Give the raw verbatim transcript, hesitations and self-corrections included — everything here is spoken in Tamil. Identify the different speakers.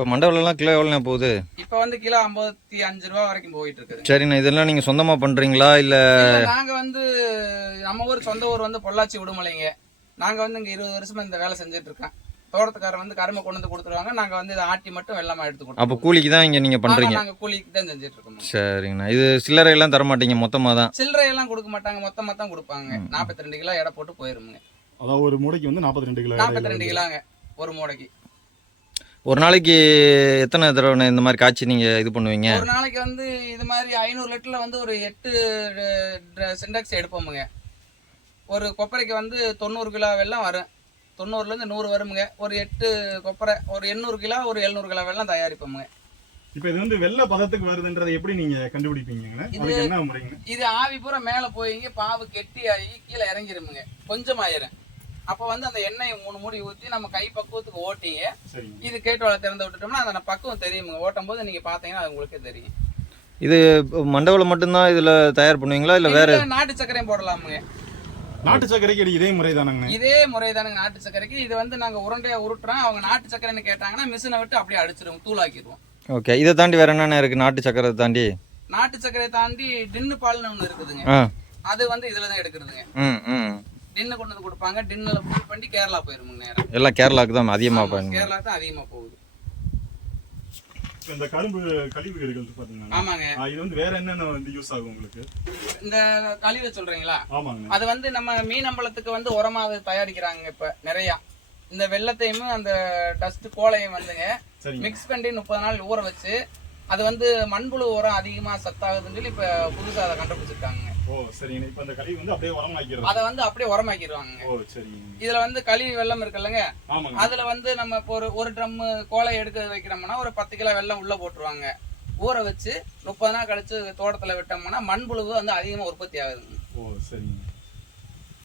Speaker 1: இப்போ மண்டபம்லாம் கிலோ எவ்வளோண்ணா போகுது?
Speaker 2: இப்போ வந்து கிலோ ஐம்பத்தி அஞ்சு ரூபா வரைக்கும் போயிட்டு இருக்குது.
Speaker 1: சரிண்ணா, இதெல்லாம் நீங்கள் சொந்தமாக பண்ணுறீங்களா இல்லை?
Speaker 2: நாங்கள் வந்து நம்ம ஊர் சொந்த ஊர் வந்து பொள்ளாச்சி உடுமலைங்க. நாங்கள் வந்து இங்கே இருபது வருஷமா இந்த வேலை செஞ்சுட்டு இருக்கோம். தோட்டத்துக்காரர் வந்து கரும்பை கொண்டு வந்து கொடுத்துருவாங்க. நாங்கள் வந்து இதை ஆட்டி மட்டும் வெள்ளமாக எடுத்து கொடுப்போம்.
Speaker 1: அப்போ கூலிக்கு தான் இங்கே நீங்கள் பண்ணுறீங்க?
Speaker 2: நாங்கள் கூலிக்கு தான் செஞ்சுட்டு இருக்கோம்.
Speaker 1: சரிங்கண்ணா. இது சில்லறையெல்லாம் தர மாட்டீங்க, மொத்தமாக தான்?
Speaker 2: சில்லறையெல்லாம் கொடுக்க மாட்டாங்க, மொத்தமாக தான் கொடுப்பாங்க. நாற்பத்தி ரெண்டு கிலோ எடை போட்டு போயிருமுங்க.
Speaker 3: அதாவது ஒரு மூடைக்கு வந்து நாற்பத்தி ரெண்டு கிலோ
Speaker 2: நாற்பத்தி ரெண்டு கிலோங்க ஒரு மூடைக்கு.
Speaker 1: ஒரு நாளைக்கு எத்தனை தடவை இந்த மாதிரி காய்ச்சி நீங்கள் இது பண்ணுவீங்க?
Speaker 2: ஒரு நாளைக்கு வந்து இது மாதிரி ஐநூறு லிட்டரில் வந்து ஒரு எட்டு சிண்டெக்ஸ் எடுப்போமுங்க. ஒரு கொப்பரைக்கு வந்து தொண்ணூறு கிலோ வெல்லம் வரும். தொண்ணூறுலேருந்து நூறு வருமுங்க. ஒரு எட்டு கொப்பரை ஒரு எண்ணூறு கிலோ ஒரு எழுநூறு கிலோ வெல்லம் தயாரிப்போமுங்க.
Speaker 3: இப்போ இது வந்து வெள்ளை பதத்துக்கு வருதுன்றதை எப்படி நீங்கள் கண்டுபிடிப்பீங்க?
Speaker 2: இது
Speaker 3: என்ன முறைங்க?
Speaker 2: இது ஆவி பூரா மேலே போயிங்க, பாவு கெட்டி ஆகி கீழே இறங்கிருமுங்க. கொஞ்சம் ஆயிரும். அப்போ வந்து அந்த எண்ணெயை மூணு மூடி ஊற்றி நம்ம கை பக்குவத்துக்கு ஓட்டிங்க. இது கேட்டு வள திறந்து விட்டுட்டோம்னா அந்த பக்குவம் தெரியுமுங்க. ஓட்டும் போது நீங்கள் பார்த்தீங்கன்னா அது உங்களுக்கே தெரியும்.
Speaker 1: இது மண்டபம் மட்டும்தான் இதில் தயார் பண்ணுவீங்களா இல்லை வேற?
Speaker 2: நாட்டு சர்க்கரையும் போடலாமுங்க.
Speaker 3: நாட்டு சர்க்கரைக்கு இதே முறை தானுங்க? இதே
Speaker 2: முறை தானுங்க நாட்டு சர்க்கரைக்கு. இது வந்து நாங்கள் உருண்டையா உருட்டுறோம். அவங்க நாட்டு சர்க்கரைன்னு கேட்டாங்கன்னா மிஷினை விட்டு அப்படியே அடிச்சிருவோம், தூளாக்கிடுவோம்.
Speaker 1: ஓகே. இதை தாண்டி வேற என்னென்ன இருக்கு? நாட்டு சர்க்கரை தாண்டி
Speaker 2: நாட்டு சர்க்கரை தாண்டி டின்னு பால்னு ஒன்று இருக்குதுங்க. அது வந்து இதுல தான் எடுக்கிறதுங்க.
Speaker 1: ம் ம்
Speaker 2: டின்னு கொண்டு வந்து கொடுப்பாங்க. டின்னுல ஃபுல் பண்ணி கேரளா போயிருமுங்க. நேரம்
Speaker 1: எல்லாம் கேரளாக்கு தான் அதிகமாக போகுது.
Speaker 2: கேரளா தான் அதிகமாக போகுது.
Speaker 3: இந்த கரும்பு கழிவுகள் பாத்தீங்கன்னா, ஆமாங்க, இது வந்து வேற என்னென்ன வந்து யூஸ் ஆகும் உங்களுக்கு?
Speaker 2: இந்த கழிவை சொல்றீங்களா?
Speaker 3: ஆமாங்க.
Speaker 2: அது வந்து நம்ம மீன் அம்பலத்துக்கு வந்து உரமா தயாரிக்கிறாங்க. இப்ப நிறைய இந்த வெள்ளத்தையும் அந்த டஸ்ட் கோலையும் வந்துங்க மிக்ஸ் பண்ணி முப்பது நாள் ஊற வச்சு அது வந்து மண்புழு உரம் அதிகமா சத்தாகுதுன்னு சொல்லி இப்ப புதுசா அதை கண்டுபிடிச்சிருக்காங்க.
Speaker 3: ஓ சரிங்க. இப்ப அந்த கழிவு வந்து அப்படியே உரமாக்கிடுவாங்க.
Speaker 2: அதை வந்து அப்படியே உரமாக்கிடுவாங்க.
Speaker 3: ஓ சரிங்க.
Speaker 2: இதுல வந்து கழிவு வெள்ளம் இருக்குல்லங்க, அதுல வந்து நம்ம இப்போ ஒரு ஒரு ட்ரம் கோலை எடுக்க வைக்கிறோம்னா ஒரு பத்து கிலோ வெள்ளம் உள்ள போட்டுருவாங்க. ஊற வச்சு முப்பது நாள் கழிச்சு தோட்டத்துல விட்டோம்னா மண்புழு வந்து அதிகமா உற்பத்தி ஆகுதுங்க.
Speaker 3: ஓ சரிங்க.